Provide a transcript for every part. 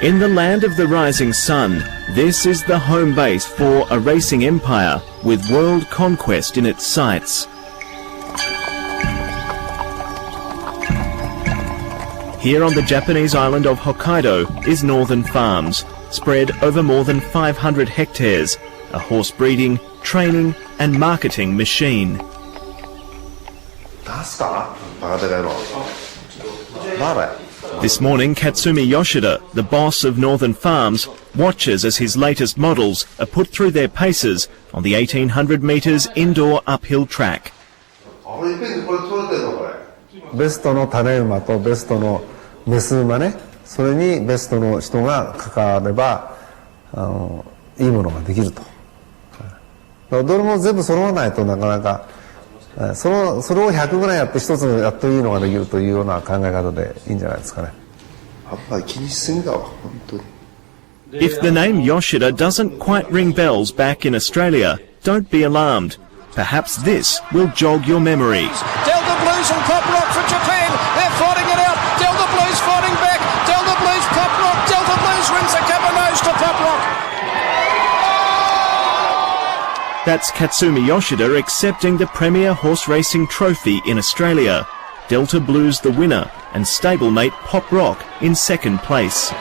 In the land of the rising sun, this is the home base for a racing empire with world conquest in its sights. Here on the Japanese island of Hokkaido is Northern Farms, spread over more than 500 hectares, a horse breeding, training and marketing machine. This morning, Katsumi Yoshida, the boss of Northern Farms, watches as his latest models are put through their paces on the 1800 metres indoor uphill track. ベストの種馬とベストのメス馬ね、それにベストの人が関わればいいものができると。どれも全部揃わないとなかなかそれを100ぐらいやって一つやっといいのができるというような考え方でいいんじゃないですかね。あんまり気にしすぎだわ、本当に。If the name Yoshida doesn't quite ring bells back in Australia, don't be alarmed. Perhaps this will jog your memory. Delta Blues and Pop Rock for Japan. They're fighting it out. Delta Blues fighting back. Delta Blues, Pop Rock. Delta Blues wins the cover nose to Pop Rock. That's Katsumi Yoshida accepting the Premier Horse Racing Trophy in Australia. Delta Blues the winner and stablemate Pop Rock in second place.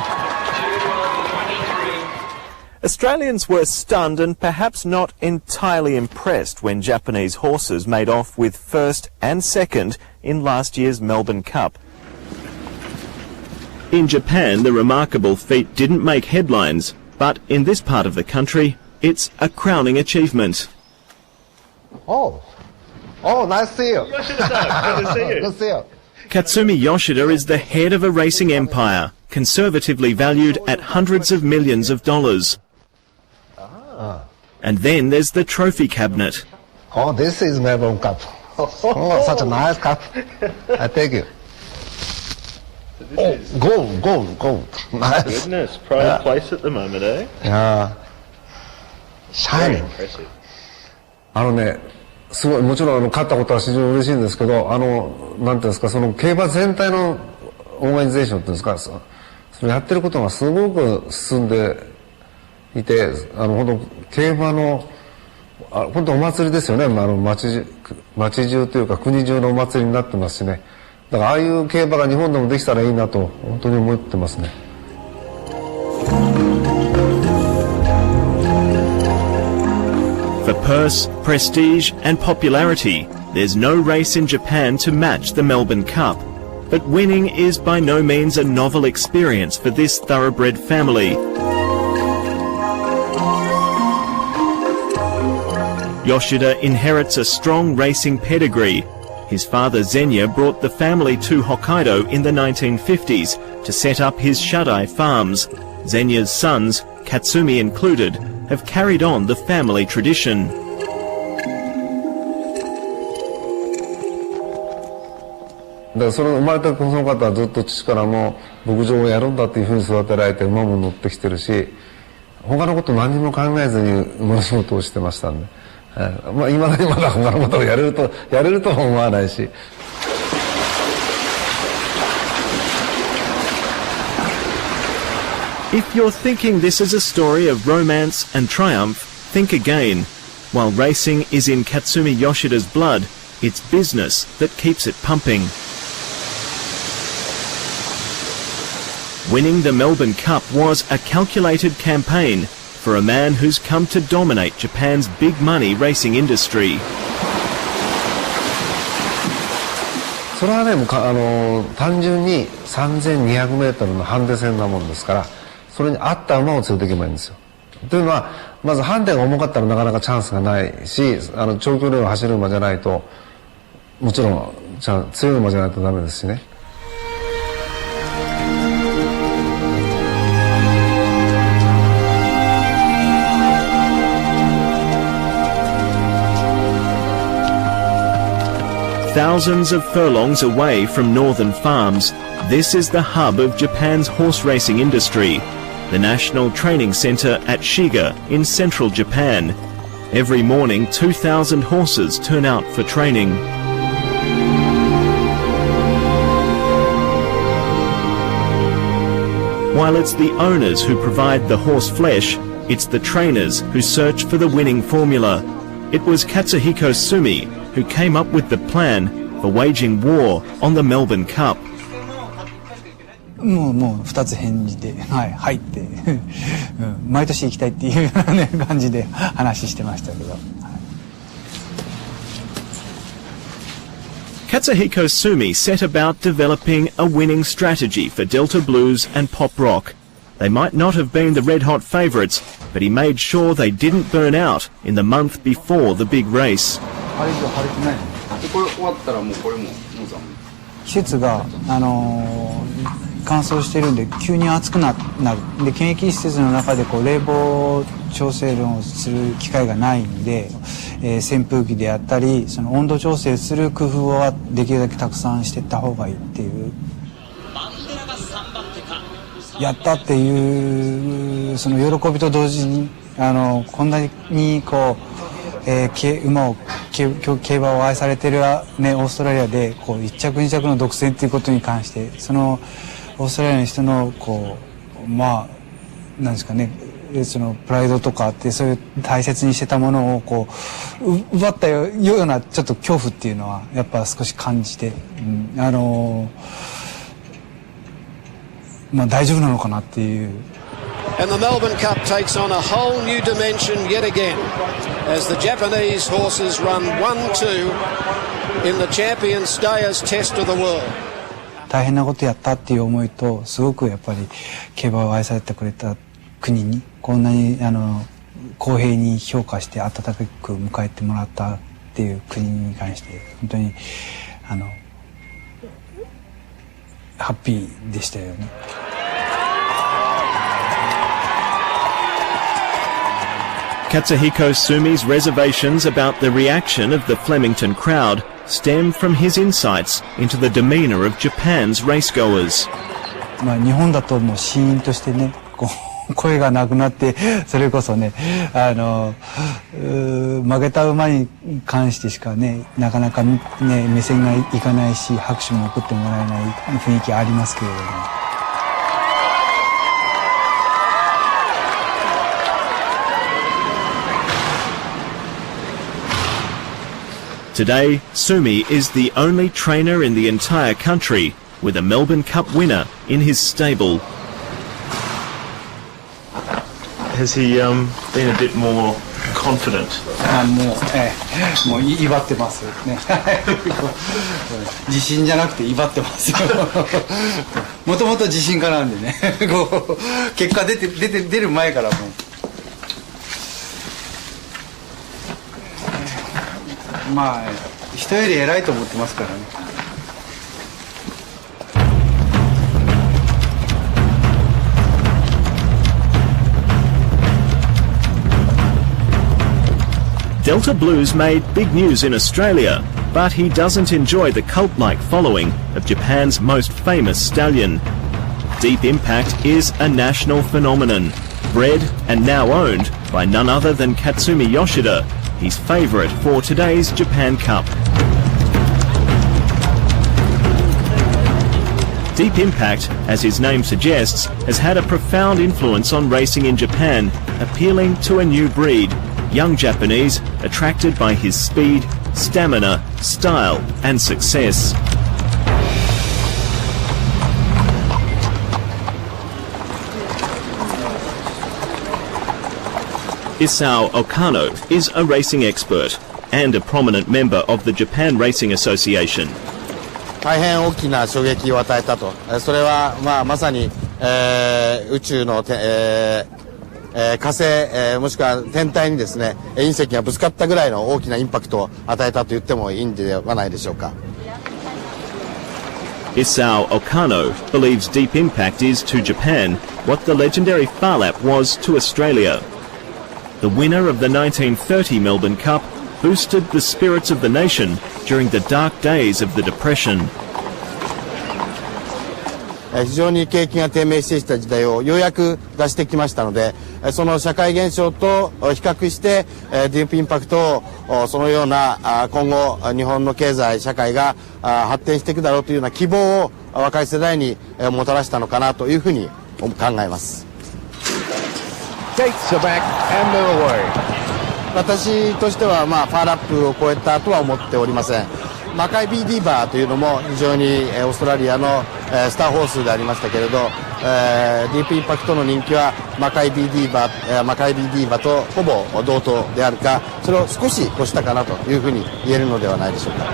Australians were stunned and perhaps not entirely impressed when Japanese horses made off with first and second in last year's Melbourne Cup. In Japan, the remarkable feat didn't make headlines, but in this part of the country, it's a crowning achievement. Oh, nice to see you. Yoshida-san, good to see you. Good to see you. Katsumi Yoshida is the head of a racing empire, conservatively valued at hundreds of millions of dollars. And then there's the trophy cabinet. Oh, this is Melbourne Cup. Oh, such a nice cup. I take you. Oh, gold. Nice. Goodness, pride place at the moment, eh? Yeah. Very Shining. impressive. ね、すごい、もちろん勝ったことは非常に嬉しいんですけど、なんていうんですか、その競馬全体のオーガニゼーションっていうんですか、それやってることがすごく進んでいて、本当競馬の本当お祭りですよね。町中というか国中のお祭りになってますしね。だからああいう競馬が日本でもできたらいいなと本当に思ってますね。For purse, prestige and popularity, there's no race in Japan to match the Melbourne Cup. But winning is by no means a novel experience for this thoroughbred family. Yoshida inherits a strong racing pedigree. His father Zenya brought the family to Hokkaido in the 1950s to set up his shut-eye farms. Zenya's sons, Katsumi included, have carried on the family tradition. That その生まれたその方はずっと父からも牧場をやるんだっていうふうに育てられて馬も乗ってきてるし、他のこと何も考えずに馬の仕事をしてましたんで、いまだにまだ他のことをやれるとは思わないし。If you're thinking this is a story of romance and triumph, think again. While racing is in Katsumi Yoshida's blood, it's business that keeps it pumping. Winning the Melbourne Cup was a calculated campaign for a man who's come to dominate Japan's big money racing industry. それはね、単純に3200メートルのハンデ戦なもんですから、それに合った馬を連れていけばいいんですよ。というのは、まずハンデが重かったらなかなかチャンスがないし、長距離を走る馬じゃないと、もちろん強い馬じゃないとダメですしね。Thousands of furlongs away from Northern Farms, this is the hub of Japan's horse racing industry, the National Training Centre at Shiga in central Japan. Every morning, 2,000 horses turn out for training. While it's the owners who provide the horse flesh, it's the trainers who search for the winning formula. It was Katsuhiko Sumi who came up with the plan for waging war on the Melbourne Cup. もう2つ返事で、はいって、毎年行きたいっていうような、ね、感じで話してましたけど。Katsuhiko Sumi set about developing a winning strategy for Delta Blues and Pop Rock. They might not have been the red-hot favourites, but he made sure they didn't burn out in the month before the big race. 季節が、乾燥してるんで急に暑くなるで、検疫施設の中でこう冷房調整をする機会がないんで、扇風機であったりその温度調整する工夫をできるだけたくさんしていった方がいいっていう、やったっていうその喜びと同時にこんなにこう、競馬を愛されてる、ね、オーストラリアでこう1着2着の独占っていうことに関してそのオーストラリアの人のこうまあなんですかね、そのプライドとかってそういう大切にしてたものをこう奪ったようなちょっと恐怖っていうのはやっぱ少し感じて、まあ大丈夫なのかなっていう。And the Melbourne Cup takes on a whole new dimension yet again as the Japanese horses run 1-2 in the Champion Stayers Test of the World. 大変なことやったっていう思いとすごくやっぱり競馬を愛されてくれた国にこんなに公平に評価して温かく迎えてもらったっていう国に関して本当にハッピーでしたよね。Katsuhiko Sumi's reservations about the reaction of the Flemington crowd stem from his insights into the demeanour of Japan's racegoers. まあ日本だともうシーンとしてね、こう声がなくなってそれこそね負けた馬に関してしかねなかなかね目線がいかないし拍手も送ってもらえない雰囲気ありますけれども。Today, Sumi is the only trainer in the entire country with a Melbourne Cup winner in his stable. Has he been a bit more confident? もう威張ってますね。自信じゃなくて威張ってますよ。もともと自信家なんでね。こう結果出る前からもう。まあ人より偉いと思ってますからね。Delta Blues made big news in Australia, but he doesn't enjoy the cult-like following of Japan's most famous stallion. Deep Impact is a national phenomenon, bred and now owned by none other than Katsumi Yoshida, his favourite for today's Japan Cup. Deep Impact, as his name suggests, has had a profound influence on racing in Japan, appealing to a new breed, young Japanese attracted by his speed, stamina, style and success. Isao Okano is a racing expert and a prominent member of the Japan Racing Association. 大変大きな衝撃を与えたと。それは、まさに、宇宙の、火星、もしくは天体にですね隕石がぶつかったぐらいの大きなインパクトを与えたと言ってもいいんではないでしょうか。Isao Okano believes Deep Impact is to Japan what the legendary Farlap was to Australia. The winner of the 1930 Melbourne Cup boosted the spirits of the nation during the dark days of the Depression. 非常に景気が低迷してきた時代をようやく出してきましたので、その社会現象と比較してディープインパクトをそのような今後日本の経済社会が発展していくだろうというような希望を若い世代にもたらしたのかなというふうに考えます。 Gates are back and they're away. 私としては、ファーラップを超えたとは思っておりません。マカイビー・ディーバーというのも非常にオーストラリアのスターホースでありましたけれど、ディープインパクトの人気はマカイビー・ディーバーとほぼ同等であるか、それを少し越したかなというふうに言えるのではないでしょうか。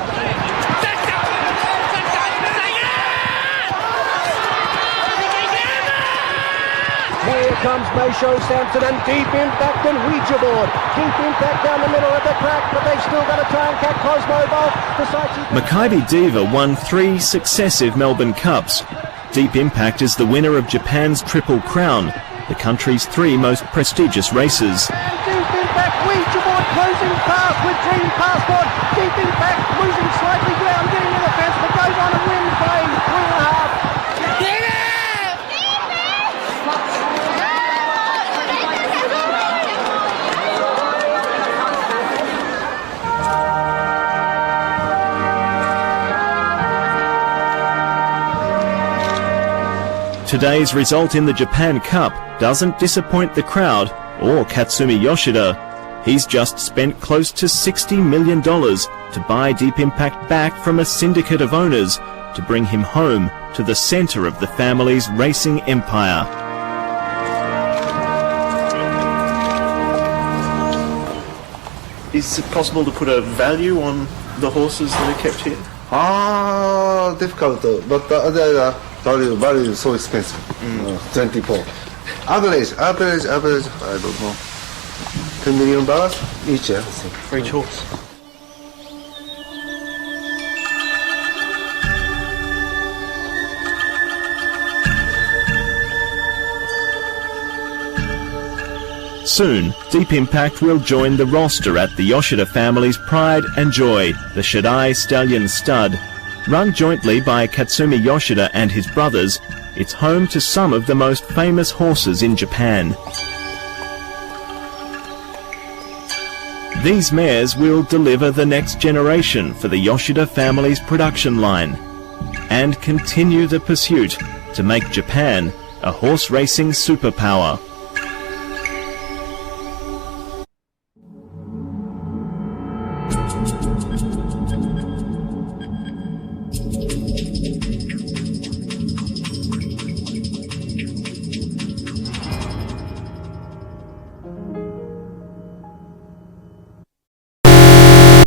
Here comes Meisho Sampson and deep impact and Ouija board. Deep impact down the middle of the track, but they've still got to try and catch Cosmo Bolt. Maccabi Diva won 3 successive Melbourne Cups. Deep Impact is the winner of Japan's Triple Crown, the country's 3 most prestigious races. And deep impact, Ouija board closing past with Dream Passport. Deep impact losing slightly ground, getting to the fence, but goes on and wins by 3.5. Today's result in the Japan Cup doesn't disappoint the crowd or Katsumi Yoshida. He's just spent close to $60 million to buy Deep Impact back from a syndicate of owners to bring him home to the centre of the family's racing empire. Is it possible to put a value on the horses that are kept here? Difficult, but the value is so expensive. 24. Average, I don't know. $10 million each, I think. For each horse? Soon, Deep Impact will join the roster at the Yoshida family's pride and joy, the Shaddai Stallion Stud. Run jointly by Katsumi Yoshida and his brothers, it's home to some of the most famous horses in Japan. These mares will deliver the next generation for the Yoshida family's production line and continue the pursuit to make Japan a horse racing superpower.